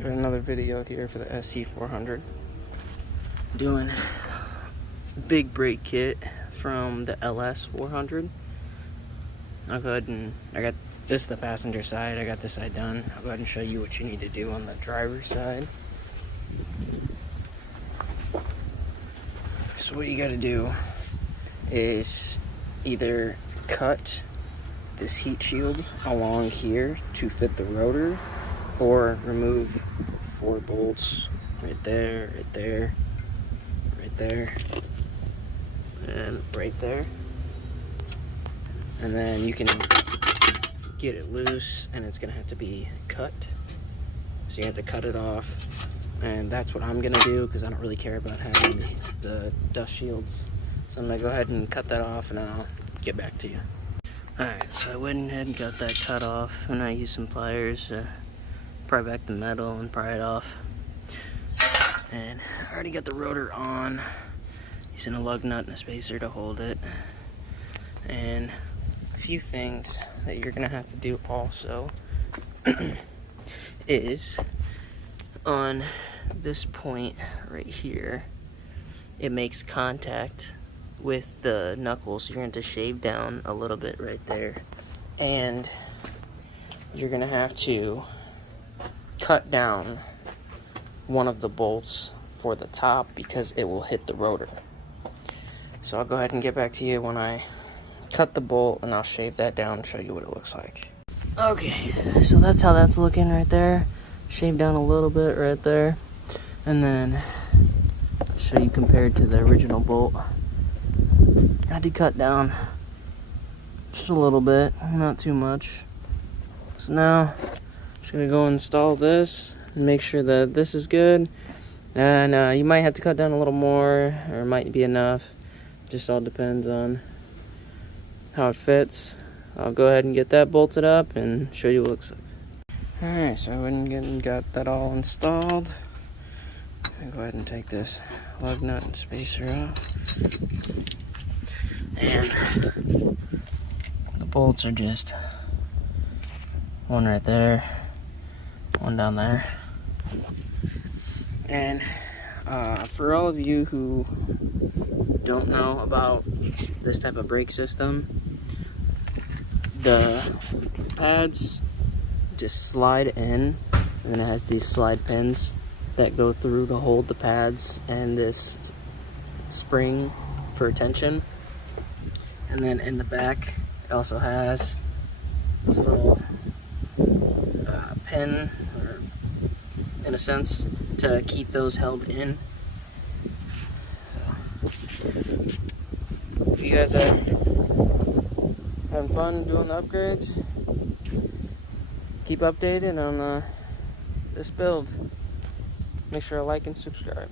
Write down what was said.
Got another video here for the sc400. Doing big brake kit from the ls400. I'll go ahead and this is the passenger side. I got this side done. I'll go ahead and show you what you need to do on the driver's side. So what you got to do is either cut this heat shield along here to fit the rotor, or remove 4 bolts right there, right there, right there, and right there. And then you can get it loose, and it's gonna have to be cut. So you have to cut it off, and that's what I'm gonna do because I don't really care about having the dust shields. So I'm gonna go ahead and cut that off, and I'll get back to you. Alright, so I went ahead and got that cut off, and I used some pliers to pry back the metal and pry it off. And I already got the rotor on, using a lug nut and a spacer to hold it. And a few things that you're gonna have to do also is on this point right here, it makes contact with the knuckles, so you're going to shave down a little bit right there, and you're going to have to cut down one of the bolts for the top because it will hit the rotor. So I'll go ahead and get back to you when I cut the bolt, and I'll shave that down and show you what it looks like. Okay, so that's how that's looking right there. Shave down a little bit right there, and then I'll show you compared to the original bolt. I had to cut down just a little bit, not too much. So now I'm just gonna go install this and make sure that this is good. And you might have to cut down a little more, or it might be enough. Just all depends on how it fits. I'll go ahead and get that bolted up and show you what it looks like. Alright, so I went and got that all installed. I'll go ahead and take this lug nut and spacer off. And the bolts are just one right there, one down there. And for all of you who don't know about this type of brake system, the pads just slide in, and then it has these slide pins that go through to hold the pads, and this spring for tension. And then in the back, it also has this little pin, or in a sense, to keep those held in. So, if you guys are having fun doing the upgrades, keep updated on this build. Make sure to like and subscribe.